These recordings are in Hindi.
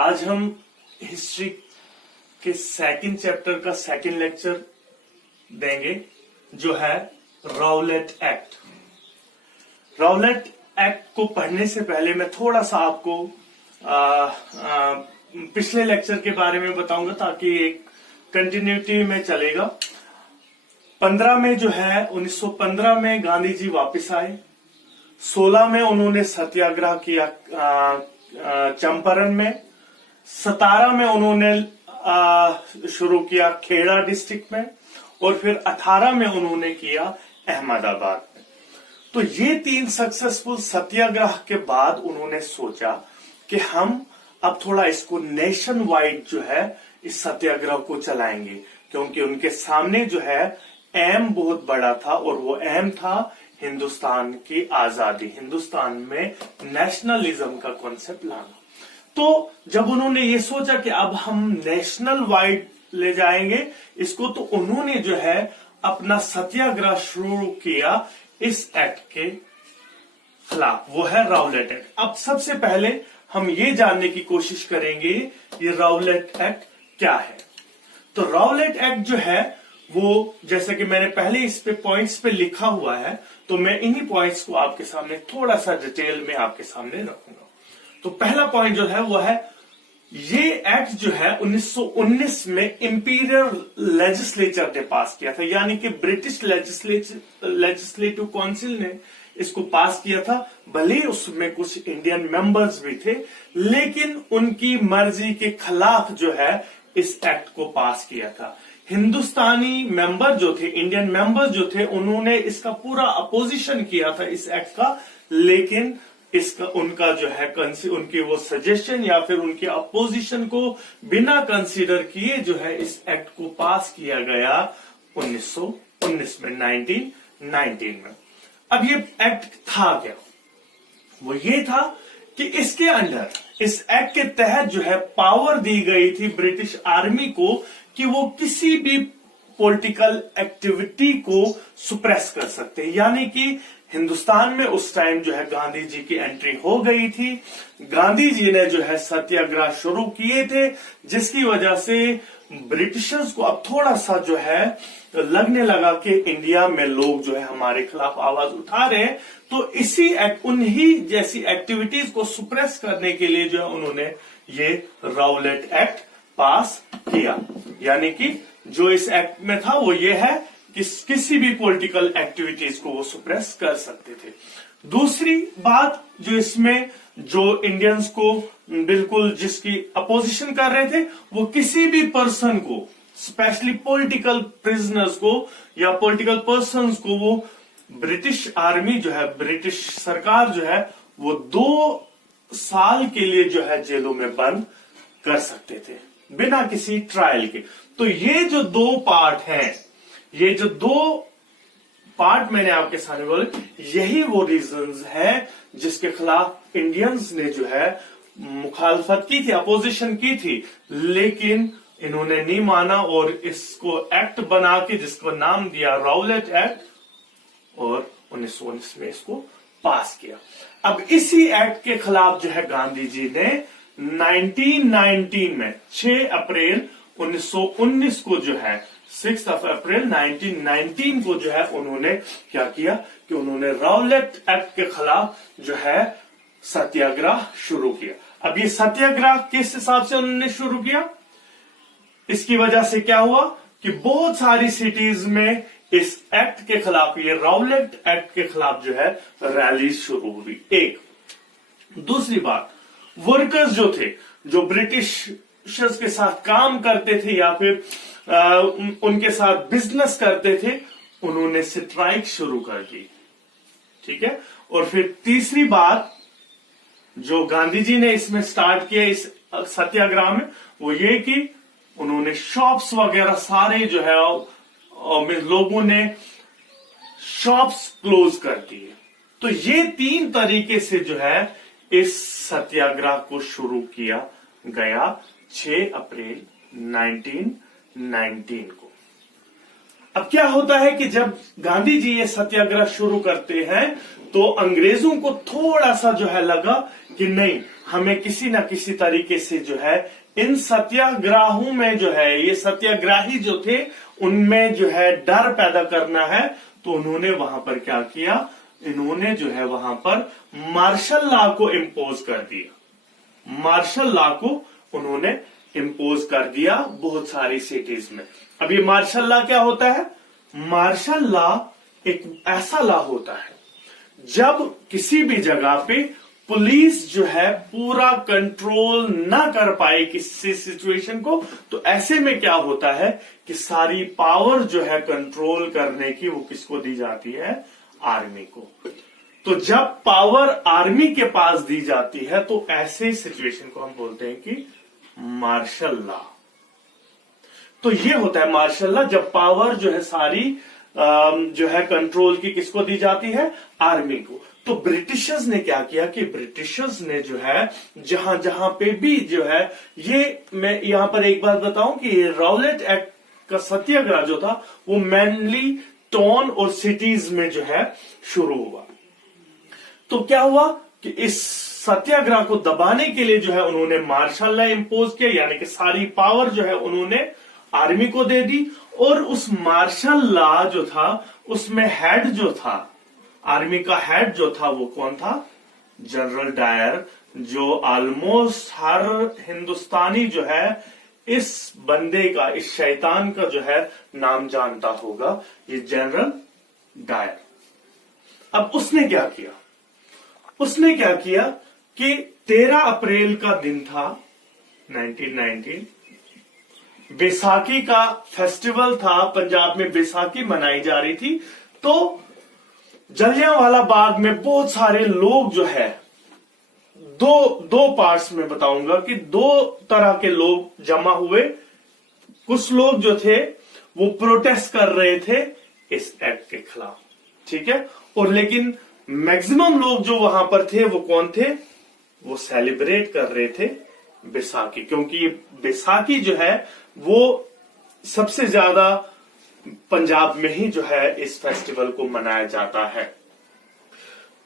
आज हम हिस्ट्री के सेकंड चैप्टर का सेकंड लेक्चर देंगे जो है राउलेट एक्ट। राउलेट एक्ट को पढ़ने से पहले मैं थोड़ा सा आपको पिछले लेक्चर के बारे में बताऊंगा ताकि एक कंटिन्यूटी में चलेगा। 15 में जो है 1915 में गांधी जी वापस आए। 16 में उन्होंने सत्याग्रह किया चंपारण में। 17 में उन्होंने शुरू किया खेड़ा डिस्ट्रिक्ट में और फिर 18 में उन्होंने किया अहमदाबाद में। तो ये 3 सक्सेसफुल सत्याग्रह के बाद उन्होंने सोचा कि हम अब थोड़ा इसको नेशन वाइड जो है इस सत्याग्रह को चलाएंगे, क्योंकि उनके सामने जो है एम बहुत बड़ा था और वो एम था हिंदुस्तान की आजादी, हिंदुस्तान में नेशनलिज्म का कॉन्सेप्ट लाना। तो जब उन्होंने ये सोचा कि अब हम नेशनल वाइड ले जाएंगे इसको, तो उन्होंने जो है अपना सत्याग्रह शुरू किया इस एक्ट के खिलाफ, वो है राउलेट एक्ट। अब सबसे पहले हम ये जानने की कोशिश करेंगे ये राउलेट एक्ट क्या है। तो राउलेट एक्ट जो है वो, जैसे कि मैंने पहले इस पे पॉइंट्स पे लिखा हुआ है, तो मैं इन्हीं पॉइंट्स को आपके सामने थोड़ा सा डिटेल में आपके सामने रखूंगा। तो पहला पॉइंट जो है वो है, ये एक्ट जो है 1919 में इंपीरियल लेजिस्लेचर ने पास किया था, यानी कि ब्रिटिश लेजिस्लेटिव काउंसिल ने इसको पास किया था। भले उसमें कुछ इंडियन मेंबर्स भी थे, लेकिन उनकी मर्जी के खिलाफ जो है इस एक्ट को पास किया था। हिंदुस्तानी मेंबर जो थे, इंडियन मेंबर्स जो थे, उन्होंने इसका पूरा अपोजिशन किया था इस एक्ट का, लेकिन इसका उनका जो है उनकी वो सजेशन या फिर उनके अपोजिशन को बिना कंसीडर किए जो है इस एक्ट को पास किया गया 1919 में, 1919 में। अब ये एक्ट था क्या? वो ये था कि इसके अंडर, इस एक्ट के तहत जो है पावर दी गई थी ब्रिटिश आर्मी को कि वो किसी भी पॉलिटिकल एक्टिविटी को सुप्रेस कर सकते हैं। यानी कि हिंदुस्तान में उस टाइम जो है गांधी जी की एंट्री हो गई थी। गांधी जी ने जो है सत्याग्रह शुरू किए थे, जिसकी वजह से ब्रिटिशर्स को अब थोड़ा सा जो है लगने लगा कि इंडिया में लोग जो है हमारे खिलाफ आवाज उठा रहे हैं। तो इसी एक्ट, उन्हीं जैसी एक्टिविटीज को सुप्रेस करने के लिए जो है उन्होंने ये राउलेट एक्ट पास किया। यानी कि जो इस एक्ट में था वो ये है कि किसी भी पॉलिटिकल एक्टिविटीज को वो सुप्रेस कर सकते थे। दूसरी बात जो इसमें, जो इंडियंस को बिल्कुल जिसकी अपोजिशन कर रहे थे, वो किसी भी पर्सन को, स्पेशली पॉलिटिकल प्रिजनर्स को या पॉलिटिकल पर्संस को, वो ब्रिटिश आर्मी जो है, ब्रिटिश सरकार जो है, वो 2 साल के लिए जो है जेलों में बंद कर सकते थे बिना किसी ट्रायल के। तो ये जो 2 पार्ट हैं, ये जो 2 पार्ट मैंने आपके सामने बोले, यही वो रीजंस है जिसके खिलाफ इंडियंस ने जो है मुखालफत की थी, अपोजिशन की थी, लेकिन इन्होंने नहीं माना और इसको एक्ट बना के जिसको नाम दिया राउलेट एक्ट, और 1919 में इसको पास किया। अब इसी एक्ट के खिलाफ जो है गांधी जी ने 1919 में 6 अप्रैल 1919 को जो है 6 अप्रैल 1919 को जो है उन्होंने क्या किया कि उन्होंने राउलेट एक्ट के खिलाफ जो है सत्याग्रह शुरू किया। अब ये सत्याग्रह किस हिसाब से उन्होंने शुरू किया? इसकी वजह से क्या हुआ कि बहुत सारी सिटीज में इस एक्ट के खिलाफ, ये राउलेट एक्ट के खिलाफ जो है रैली शुरू हुई। एक दूसरी बात, वर्कर्स जो थे, जो ब्रिटिशर्स के साथ काम करते थे या फिर उनके साथ बिजनेस करते थे, उन्होंने स्ट्राइक शुरू कर दी। ठीक है। और फिर तीसरी बात जो गांधी जी ने इसमें स्टार्ट किया इस सत्याग्रह में, वो ये कि उन्होंने शॉप्स वगैरह सारे जो है लोगों ने शॉप्स क्लोज कर दिए। तो ये 3 तरीके से जो है इस सत्याग्रह को शुरू किया गया 6 अप्रैल 1919 को। अब क्या होता है कि जब गांधी जी ये सत्याग्रह शुरू करते हैं तो अंग्रेजों को थोड़ा सा जो है लगा कि नहीं, हमें किसी ना किसी तरीके से जो है इन सत्याग्रहों में जो है, ये सत्याग्रही जो थे उनमें जो है डर पैदा करना है। तो उन्होंने वहां पर क्या किया, इन्होंने जो है वहां पर मार्शल लॉ को इम्पोज कर दिया। मार्शल लॉ को उन्होंने इम्पोज कर दिया बहुत सारी सिटीज में। अब ये मार्शल लॉ क्या होता है? मार्शल लॉ एक ऐसा लॉ होता है जब किसी भी जगह पे पुलिस जो है पूरा कंट्रोल ना कर पाए किसी सिचुएशन को, तो ऐसे में क्या होता है कि सारी पावर जो है कंट्रोल करने की वो किसको दी जाती है? आर्मी को। तो जब पावर आर्मी के पास दी जाती है तो ऐसे सिचुएशन को हम बोलते हैं कि मार्शल लॉ। तो ये होता है मार्शल लॉ, जब पावर जो है सारी जो है कंट्रोल की किसको दी जाती है? आर्मी को। तो ब्रिटिशर्स ने क्या किया कि ब्रिटिशर्स ने जो है जहां जहां पे भी जो है, ये मैं यहां पर एक बात बताऊं कि राउलेट एक्ट का सत्याग्रह जो था वो मेनली टाउन और सिटीज में जो है शुरू हुआ। तो क्या हुआ कि इस सत्याग्रह को दबाने के लिए जो है उन्होंने मार्शल लॉ इंपोज किया, यानी कि सारी पावर जो है उन्होंने आर्मी को दे दी। और उस मार्शल लॉ जो था उसमें हेड जो था, आर्मी का हेड जो था वो कौन था? जनरल डायर, जो ऑलमोस्ट हर हिंदुस्तानी जो है इस बंदे का, इस शैतान का जो है नाम जानता होगा, ये जनरल डायर। अब उसने क्या किया? उसने क्या किया कि 13 अप्रैल का दिन था 1919, बैसाखी का फेस्टिवल था, पंजाब में बैसाखी मनाई जा रही थी। तो जलियांवाला बाग में बहुत सारे लोग जो है, दो पार्ट्स में बताऊंगा कि 2 तरह के लोग जमा हुए। कुछ लोग जो थे वो प्रोटेस्ट कर रहे थे इस एक्ट के खिलाफ, ठीक है, और लेकिन मैक्सिमम लोग जो वहां पर थे वो कौन थे? वो सेलिब्रेट कर रहे थे बैसाखी, क्योंकि बैसाखी जो है वो सबसे ज्यादा पंजाब में ही जो है इस फेस्टिवल को मनाया जाता है।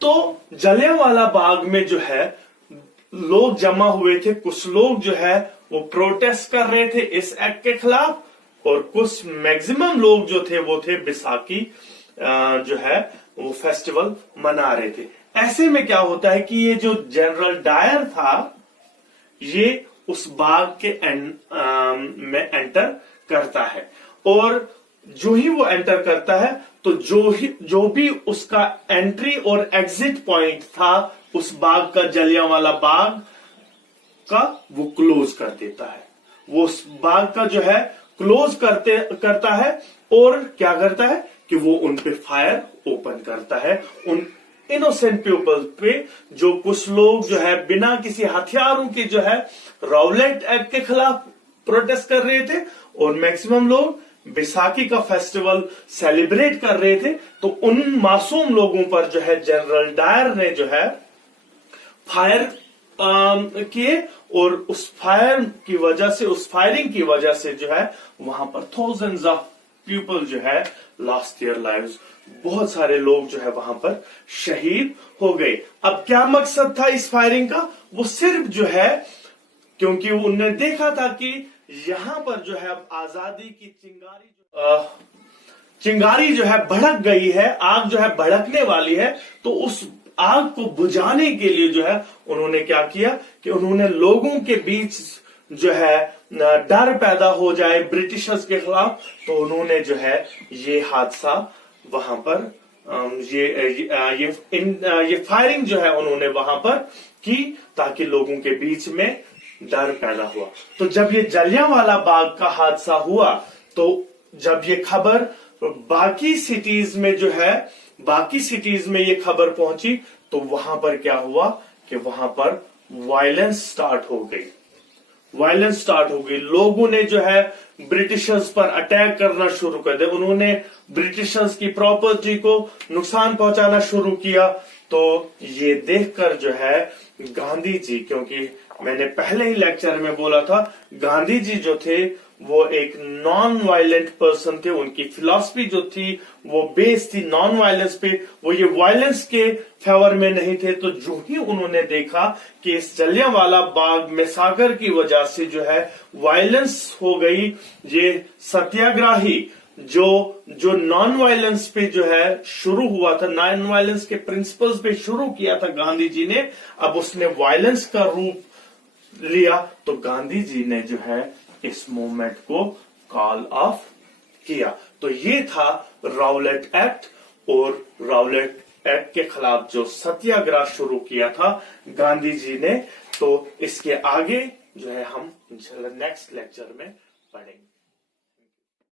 तो जलियांवाला बाग में जो है लोग जमा हुए थे। कुछ लोग जो है वो प्रोटेस्ट कर रहे थे इस एक्ट के खिलाफ, और कुछ मैक्सिमम लोग जो थे वो थे बैसाखी जो है वो फेस्टिवल मना रहे थे। ऐसे में क्या होता है कि ये जो जनरल डायर था ये उस बाग के में एंटर करता है, और जो ही वो एंटर करता है तो जो भी उसका एंट्री और एग्जिट पॉइंट था उस बाग का, जलियांवाला बाग का, वो क्लोज कर देता है। वो उस बाग का जो है क्लोज करता है, और क्या करता है कि वो उन पे फायर ओपन करता है, उन इनोसेंट पीपल पे, जो कुछ लोग जो है बिना किसी हथियारों के जो है राउलेट एक्ट के खिलाफ प्रोटेस्ट कर रहे थे, और मैक्सिमम लोग बैसाखी का फेस्टिवल सेलिब्रेट कर रहे थे। तो उन मासूम लोगों पर जो है जनरल डायर ने जो है फायर किए, और उस फायर की वजह से, उस फायरिंग की वजह से जो है वहां पर थाउजेंड्स ऑफ पीपल जो है लॉस्ट देयर लाइव्स, बहुत सारे लोग जो है वहां पर शहीद हो गए। अब क्या मकसद था इस फायरिंग का? वो सिर्फ जो है क्योंकि उन्होंने देखा था कि यहां पर जो है अब आजादी की चिंगारी जो है भड़क गई है, आग जो है भड़कने वाली है। तो उस आग को बुझाने के लिए जो है उन्होंने क्या किया कि उन्होंने लोगों के बीच जो है डर पैदा हो जाए ब्रिटिशर्स के खिलाफ, तो उन्होंने जो है ये हादसा वहां पर ये फायरिंग जो है उन्होंने वहां पर की, ताकि लोगों के बीच में डर पैदा हुआ। तो जब ये जलियांवाला बाग का हादसा हुआ, तो जब ये खबर बाकी सिटीज में जो है, बाकी सिटीज में ये खबर पहुंची, तो वहां पर क्या हुआ कि वहां पर वायलेंस स्टार्ट हो गई। वायलेंस स्टार्ट हो गई, लोगों ने जो है ब्रिटिशर्स पर अटैक करना शुरू कर दिया, उन्होंने ब्रिटिशर्स की प्रॉपर्टी को नुकसान पहुंचाना शुरू किया। तो ये देखकर जो है गांधी जी, क्योंकि मैंने पहले ही लेक्चर में बोला था, गांधी जी जो थे वो एक नॉन वायलेंट पर्सन थे। उनकी फिलॉसफी जो थी वो बेस्ड थी नॉन वायलेंस पे, वो ये वायलेंस के फेवर में नहीं थे। तो जो ही उन्होंने देखा कि इस जलियांवाला बाग मैसाकर की वजह से जो है वायलेंस हो गई, ये सत्याग्रही जो नॉन वायलेंस पे जो है शुरू हुआ था, नॉन वायलेंस के प्रिंसिपल्स पे शुरू किया था गांधी जी ने, अब उसने वायलेंस का रूप लिया। तो गांधी जी ने जो है इस मूवमेंट को कॉल ऑफ किया। तो ये था राउलेट एक्ट, और राउलेट एक्ट के खिलाफ जो सत्याग्रह शुरू किया था गांधी जी ने। तो इसके आगे जो है हम इंशाल्लाह नेक्स्ट लेक्चर में पढ़ेंगे।